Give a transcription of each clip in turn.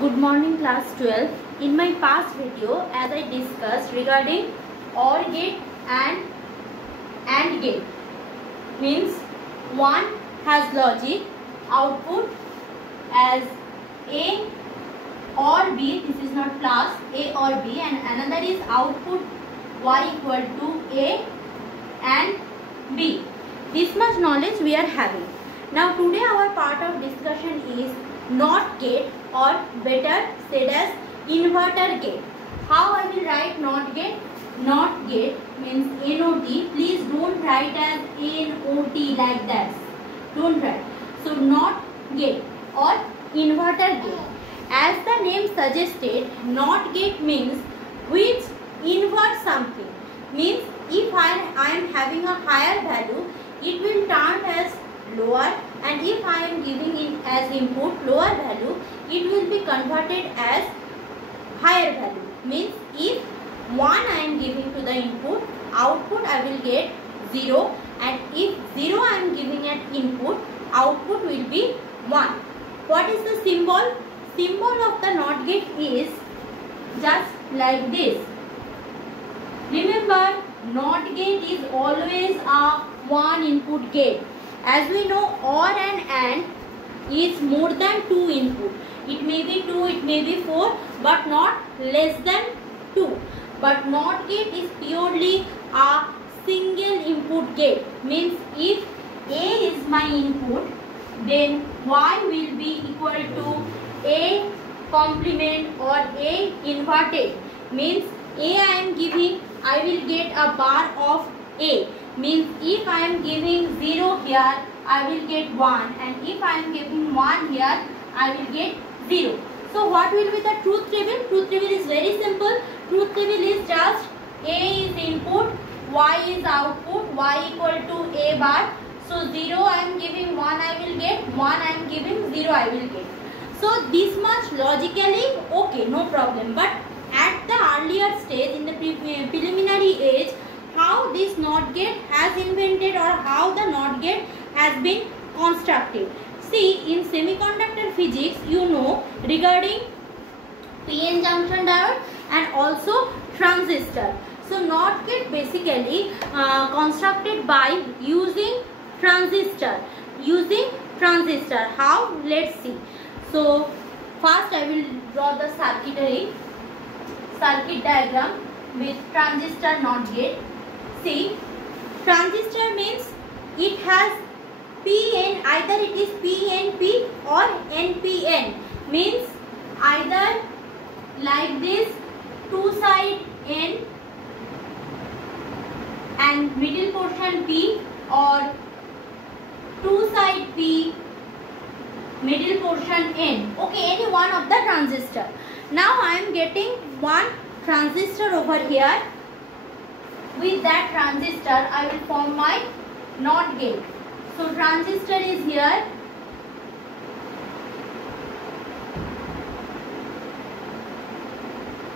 Good morning class 12. In my past video, as I discussed regarding OR gate and AND gate, means one has logic output as A or B, this is not plus A or B, and another is output Y equal to A and B. This much knowledge we are having. Now today our part of discussion is NOT gate, or better said as inverter gate. How I will write NOT gate? NOT gate means NOT. Please don't write as NOT like that. Don't write. So NOT gate or inverter gate. As the name suggested, NOT gate means which invert something. Means if I am having a higher value, it will turn as lower, and if I am giving it as input lower value, it will be converted as higher value. Means if 1 I am giving to the input, output I will get 0, and if 0 I am giving at input, output will be 1. What is the symbol? Symbol of the NOT gate is just like this. Remember, NOT gate is always a one input gate. As we know, OR and AND is more than 2 input. It may be 2, it may be 4, but not less than 2. But NOT gate is purely a single input gate. Means if A is my input, then Y will be equal to A complement or A inverted. Means A I am giving, I will get a bar of A. Means if I am giving 0 here, I will get 1, and if I am giving 1 here, I will get 0. So what will be the truth table? Truth table is very simple. Truth table is just A is input, Y is output, Y equal to A bar. So 0 I am giving, 1 I will get, 1 I am giving, 0 I will get. So this much logically okay, no problem. But at the earlier stage, in the preliminary age, how this NOT gate has invented, or how the NOT gate has been constructed. See, in semiconductor physics, you know regarding PN junction diode and also transistor. So NOT gate basically constructed by using transistor. How? Let's see. So first I will draw the circuit diagram with transistor NOT gate. See, transistor means it has PN, either it is PNP or NPN. Means either like this, two side N and middle portion P, or two side P, middle portion N. Okay, any one of the transistor. Now I am getting one transistor over here. With that transistor, I will form my NOT gate. So transistor is here.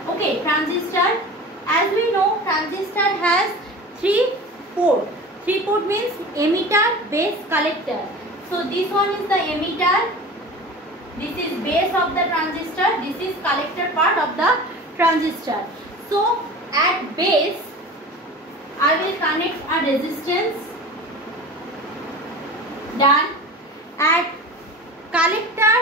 Okay, transistor. As we know, transistor has 3 port. 3 port means emitter, base, collector. So this one is the emitter. This is base of the transistor. This is collector part of the transistor. So at base, I will connect a resistance. Done. At collector,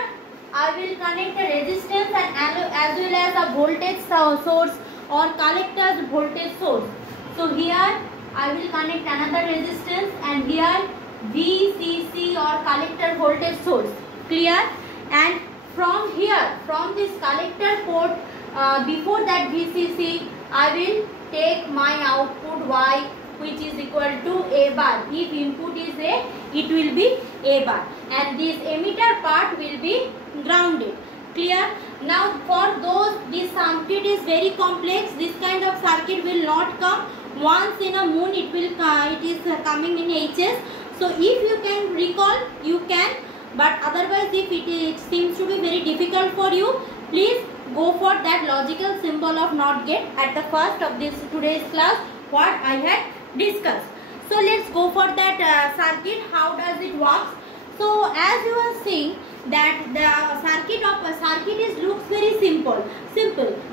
I will connect a resistance and as well as a voltage source or collector's voltage source. So here I will connect another resistance, and here VCC or collector voltage source. Clear? And from here, from this collector port, before that VCC, I will take my output Y, which is equal to A bar. If input is A, it will be A bar, and this emitter part will be grounded. Clear? Now for those, this circuit is very complex. This kind of circuit will not come once in a moon. It is coming in HS. So if you can recall, you can. But otherwise, if it seems to be very difficult for you, please go for that logical symbol of NOT gate at the first of this today's class what I had discussed. So let's go for that circuit. How does it work? So as you are seeing that the circuit of a circuit is looks very simple.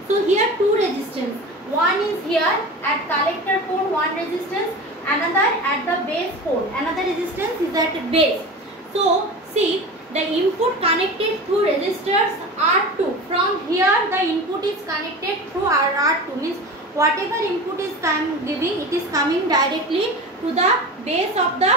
So here two resistance. One is here at collector port, one resistance, another at the base port, another resistance is at base. So see, the input connected through resistors R2. From here the input is connected through R2, means whatever input is giving, it is coming directly to the base of the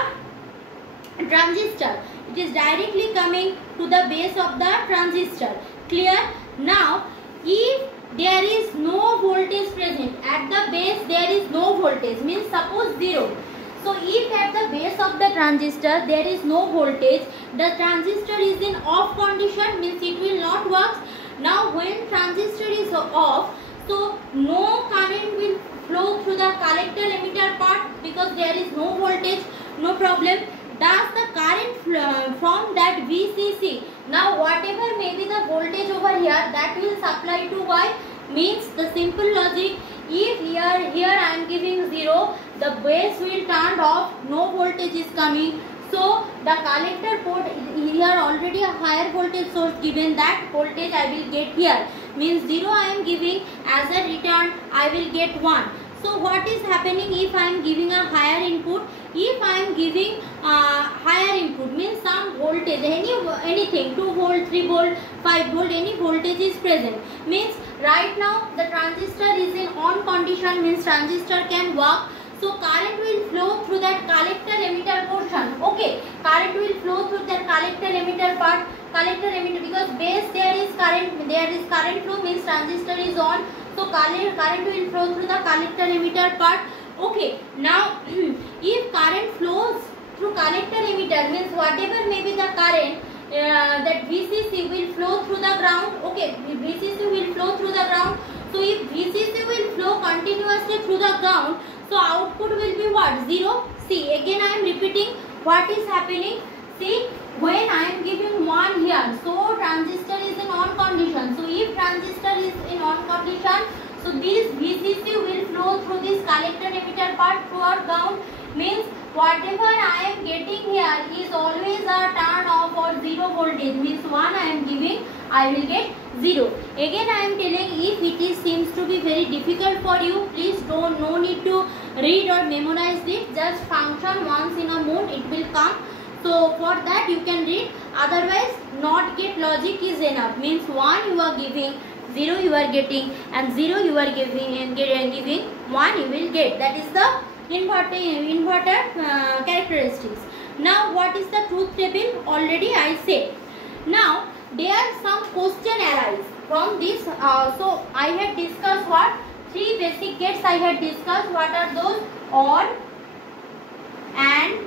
transistor. It is directly coming to the base of the transistor. Clear? Now if there is no voltage present at the base, there is no voltage, means suppose 0. So if at the base of the transistor there is no voltage, the transistor is in off condition, means it will not work. Now when transistor is off, so no current will flow through the collector emitter part because there is no voltage, no problem. Thus the current from that VCC, now whatever may be the voltage over here, that will supply to Y, means the simple logic. If here I am giving 0, the base will turn off, no voltage is coming. So the collector port, here already a higher voltage source given, that voltage I will get here, means 0 I am giving, as a return I will get 1. So what is happening if I am giving a higher input? If I am giving higher input, means some voltage, anything, 2 volt, 3 volt, 5 volt, any voltage is present, means right now the transistor is in on condition, means transistor can work. So current will flow through that collector emitter portion. Okay, current will flow through that collector emitter part, collector emitter, because base there is current flow, means transistor is on. So current will flow through the collector emitter part. Okay, now if current flows through collector emitter, means whatever may be the current, that VCC will flow through the ground. Okay, VCC will flow through the ground. So if VCC will flow continuously through the ground, so output will be what? 0. See, again I am repeating what is happening. See, when I am giving 1 here, so transistor is in on condition. So if transistor is in on condition, so this VCC will flow through this collector emitter part throughout ground, means whatever I am getting here is always a turn off or 0 voltage, means 1 I am giving, I will get 0. Again I am telling, if it seems to be very difficult for you, please no need to read or memorize this, just function once in a moon, it will come. So for that you can read, otherwise not get logic is enough, means 1 you are giving, 0 you are getting, and 0 you are giving, and giving 1 you will get. That is the inverter characteristics. Now what is the truth table? Already I said. Now there are some question arise from this. So I had discussed what? 3 basic gates I had discussed. What are those? OR, AND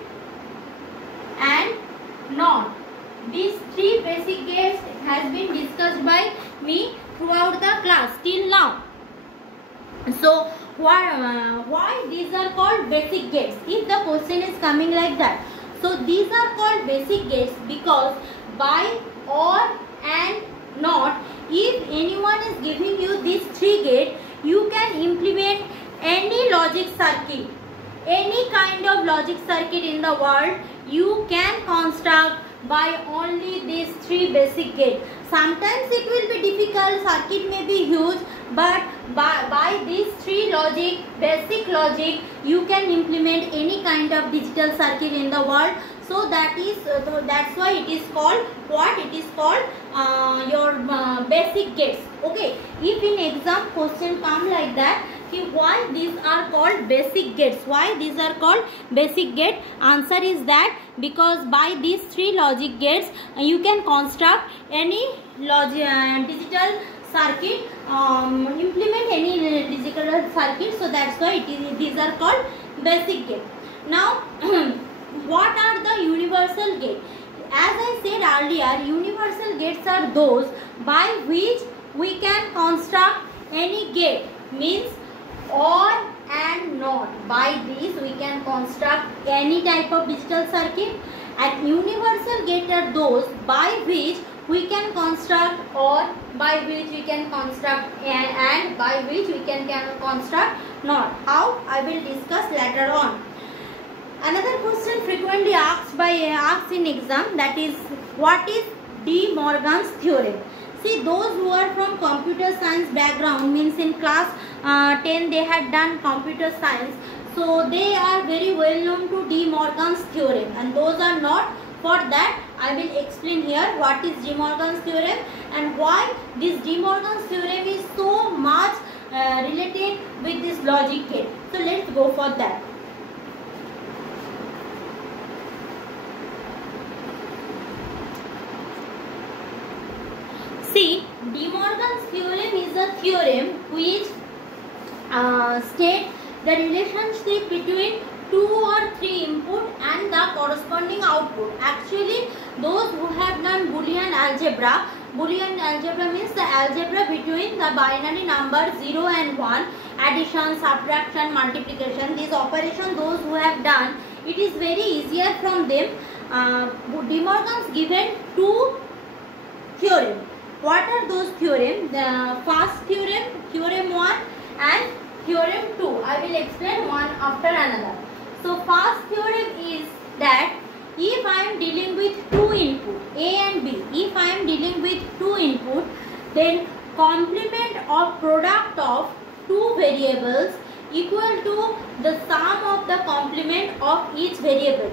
NOT. These 3 basic gates has been discussed by me throughout the class till now. So why these are called basic gates? If the question is coming like that, so these are called basic gates because by OR and NOT, if anyone is giving you these 3 gates, you can implement any logic circuit, any kind of logic circuit in the world you can construct by only these 3 basic gates. Sometimes it will be difficult, circuit may be huge, but by these 3 basic logic, you can implement any kind of digital circuit in the world. So that's why it is called what? It is called your basic gates. Okay, if in exam question come like that, why these are called basic gates? Why these are called basic gate? Answer is that because by these 3 logic gates you can construct any digital circuit, implement any digital circuit. So that's why these are called basic gate. Now what are the universal gate? As I said earlier, universal gates are those by which we can construct any gate, means OR and NOT. By these we can construct any type of digital circuit, and universal gate are those by which we can construct OR, by which we can construct and by which we can construct NOT. How? I will discuss later on. Another question frequently asked in exam, that is, what is De Morgan's theorem? See, those who are from computer science background, means in class 10 they had done computer science, so they are very well known to De Morgan's theorem, and those are not. For that I will explain here what is De Morgan's theorem and why this De Morgan's theorem is so much related with this logic gate. So let's go for that. See, De Morgan's theorem is a theorem which states the relationship between 2 or 3 input and the corresponding output. Actually, those who have done Boolean algebra means the algebra between the binary numbers 0 and 1, addition, subtraction, multiplication, these operations those who have done, it is very easier from them. De Morgan's given 2 theorems. What are those theorems? The first theorem, theorem 1 and theorem 2. I will explain one after another. So first theorem is that if I am dealing with 2 input, A and B, if I am dealing with 2 input, then complement of product of 2 variables equal to the sum of the complement of each variable.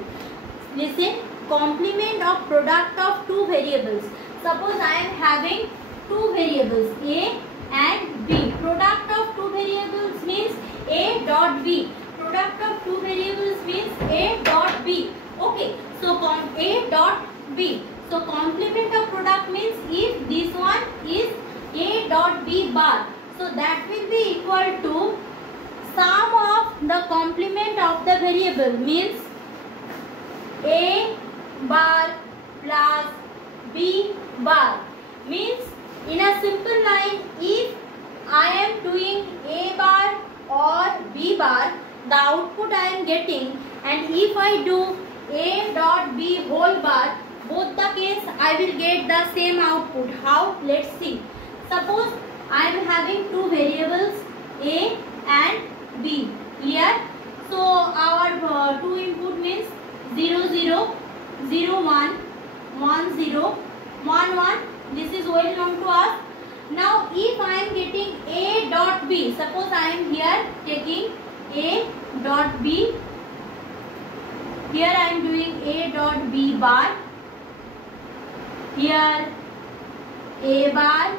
Listen, complement of product of 2 variables. Suppose I am having 2 variables A and B. Product of 2 variables means A dot B. Product of 2 variables means A dot B. Okay, so A dot B. So complement of product means if this one is A dot B bar, so that will be equal to sum of the complement of the variable, means A bar plus B bar. Means in a simple line, if I am doing A bar or B bar, the output I am getting, and if I do A dot B whole bar, both the case I will get the same output. How? Let's see. Suppose I am having 2 variables A and B here. So our 2 input means 0 0 0 1 1 0 1 1. This is well known to us. Now if I am getting A dot B, suppose I am here taking A dot B, here I am doing A dot B bar, here A bar,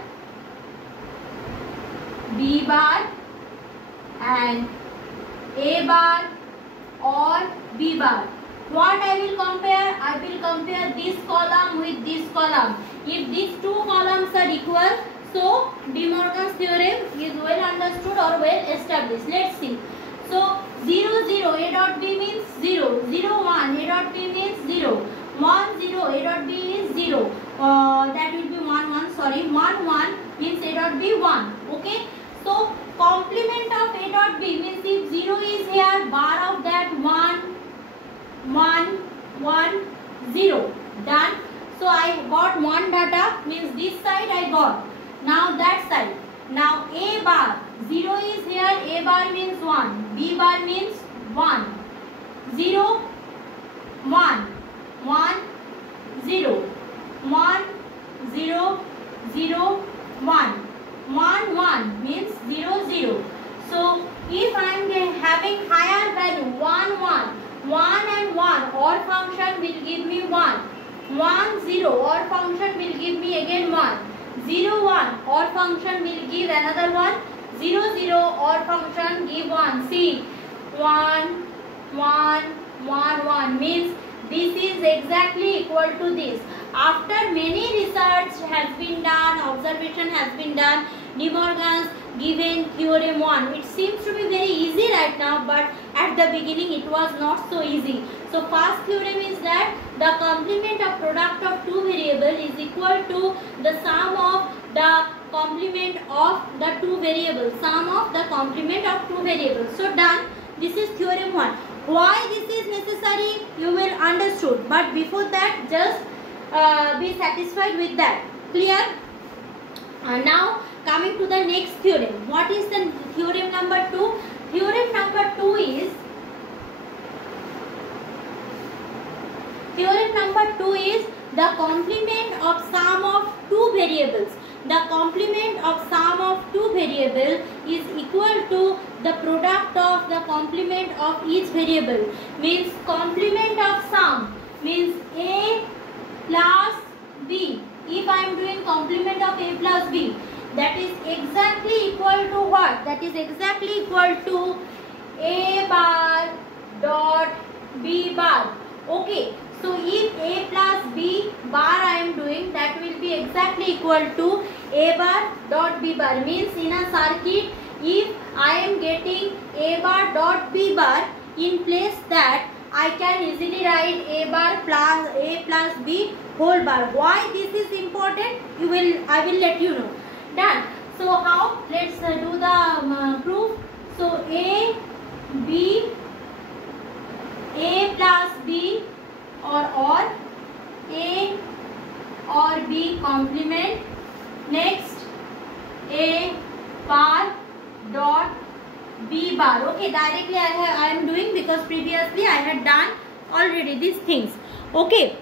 B bar and A bar or B bar. What I will compare? I will compare this column with this column. If these 2 columns are equal, so De Morgan's theorem is well understood or well established. Let's see. So 0 0 A dot B means 0, 0 1 A dot B means 0, 1 0 A dot B is 0. That will be 1 1. Sorry, 1 1 means A dot B 1. Okay. So complement of A dot B means if 0 is here, bar of that 1 1 1 0. Done. So I got 1 data, means this side I got. Now that side. Now A bar, 0 is here, A bar means 1, B bar means 1, 0 1 1 0 1 0 0 1 1 1 means 0 0. So if I am having higher value 1 1, 1 and 1 OR function will give me 1, 1 0 OR function will give me again 1, 0 1 OR function will give another one, 0 0 OR function give 1. See, 1 1 1 1 means this is exactly equal to this. After many research has been done, observation has been done, De Morgan's given theorem 1. It seems to be very easy right now, but at the beginning it was not so easy. So first theorem is that the complement of product of 2 variables is equal to the sum of the complement of the 2 variables. Sum of the complement of 2 variables. So done. This is theorem 1. Why this is necessary, you will understood. But before that, just be satisfied with that. Clear? Now coming to the next theorem. What is the theorem number 2? Theorem number 2 is Theorem number 2 is the complement of sum of two variables. The complement of sum of two variables is equal to the product of the complement of each variable. Means complement of sum means A plus B. If I am doing complement of A plus B, that is exactly equal to what? That is exactly equal to A bar dot B bar. Okay. So if A plus B bar I am doing, that will be exactly equal to A bar dot B bar. Means in a circuit, if I am getting A bar dot B bar, in place that I can easily write A bar plus A plus B whole bar. Why this is important? I will let you know. Done. So how? Let's do the proof. So A plus B or A or B complement. Next A bar dot B bar. Okay, directly I am doing because previously I had done already these things. Okay.